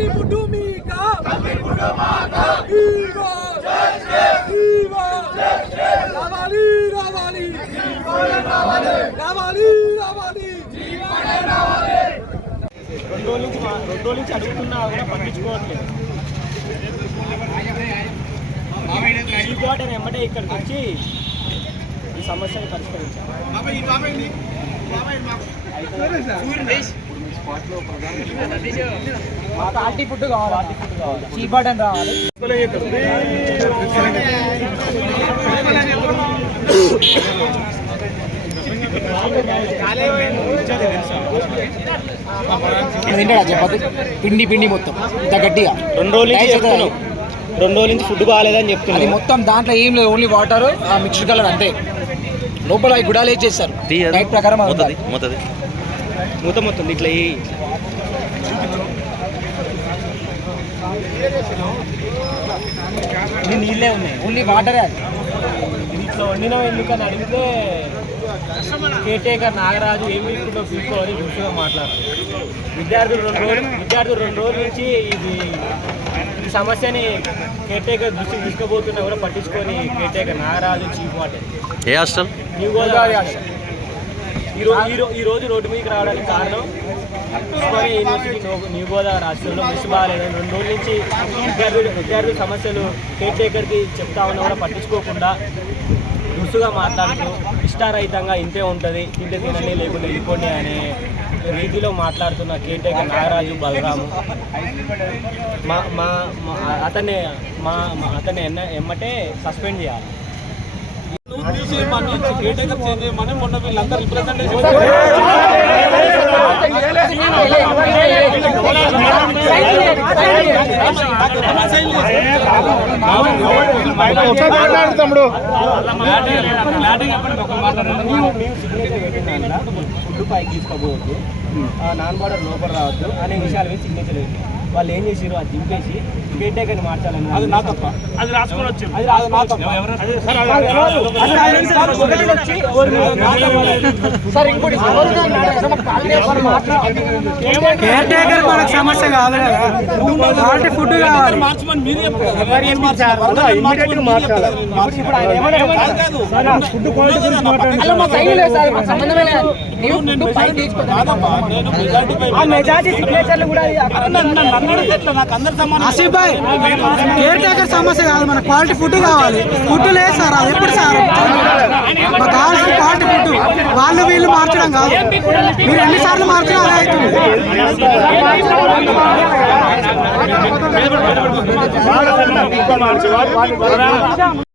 Quality food మీక ఇగో ఇగో రావాలి రావాలి రావాలి రావాలి రెండు రోజుల నుంచి మా- రెండు రోజుల నుంచి అడుగుతున్నా కూడా పట్టించుకోవట్లేదు. చీఫ్ వాటర్ ఎమ్మటే ఇక్కడికి వచ్చి ఈ సమస్యను పరిష్కరించాలి. ఆంటీ ఫుడ్ కావాలి. చీప్ బటన్ రావాలి. తింటాడా చపాతి? పిండి పిండి మొత్తం. ఇంత గట్టిగా. రెండు రోజుల అవుతుంది రెండు రోజుల నుంచి ఫుడ్ బాగాలేదని అది చెప్తున్నాం మొత్తం దాంట్లో ఏం లేదు ఓన్లీ వాటర్ ఆ మిక్స్డ్ కలర్ అంతే. లోపల గుడాలు వేసి చేస్తారు? డైట్ ప్రకారం అది ఉండాలి. మూత మొత్తం ఇట్లా నీళ్ళే ఉన్నాయి. ఓన్లీ వాటరే అది. ఇట్లా వండినాం ఎందుకని అడిగితే కేటేకర్ నాగరాజు ఏం తీసుకుంటో తీసుకోవాలి దృష్టిగా మాట్లాడుతున్నారు విద్యార్థులు రెండు రోజులు విద్యార్థులు రెండు రోజుల నుంచి ఇది ఈ సమస్యని కేటేకర్ దృష్టికి తీసుకుపోతున్నా కూడా పట్టించుకొని కేటేకర్ నాగరాజు చీఫ్ వాటర్ ఏ హాస్టల్? New Godavari hostel. ఈ రోజు ఈ రోజు రోడ్డు మీదకి రావడానికి కారణం ఉస్మానియా యూనివర్సిటీ న్యూ- గోదావరి రాష్ట్రంలో మిస్ బాగాలేదు. రెండు రోజుల నుంచి విద్యార్థులు విద్యార్థుల సమస్యలు కేర్ టేకర్కి చెప్తా ఉన్నా కూడా పట్టించుకోకుండా దురుసుగా మాట్లాడుతూ ఇష్టారహితంగా ఇంతే ఉంటుంది. తింటే తినండి లేకుంటే వెళ్ళిపోండి అనే రీతిలో మాట్లాడుతున్న కేర్ టేకర్ నాగరాజు బలరాము. మా మా మా- అతన్ని మా మా- అతన్ని ఎన్న ఎమ్మటే సస్పెండ్ చేయాలి. మొన్న వీళ్ళందరూ రిప్రజెంటేషన్ ఫుడ్ పైకి తీసుకోబోవద్దు నాన్ బార్డర్ లోపల రావద్దు అనే విషయాలు సిగ్నేచర్ వేసి వాళ్ళు ఏం చేసారు అది దింపేసి కేర్ టేకర్ని మార్చాలని అది నా తప్ప అది రాసుకొని వచ్చారు అది అది నా తప్ప సార్ ఇంకోటి కేర్ టేకర్ మనకు సమస్య కాదు ఫుడ్ కావాలి మార్చమని మీరు మెజార్టీ సిగ్నేచర్లు కూడా అరే నన్ను- నన్ను అడిగితే ఎట్లా? నాకు అందరు సమానం. ఆసిఫ్ భాయ్ కేర్ టేకర్ సమస్య కాదు మన క్వాలిటీ ఫుడ్ కావాలి. ఫుడ్ లేదు సార్ అది ఎప్పుడు సార్? మాకు కావాల్సిన క్వాలిటీ ఫుడ్ వాళ్ళు వీళ్ళు మార్చడం కాదు. మీరు ఎన్నిసార్లు మార్చినా అదే అవుతుంది.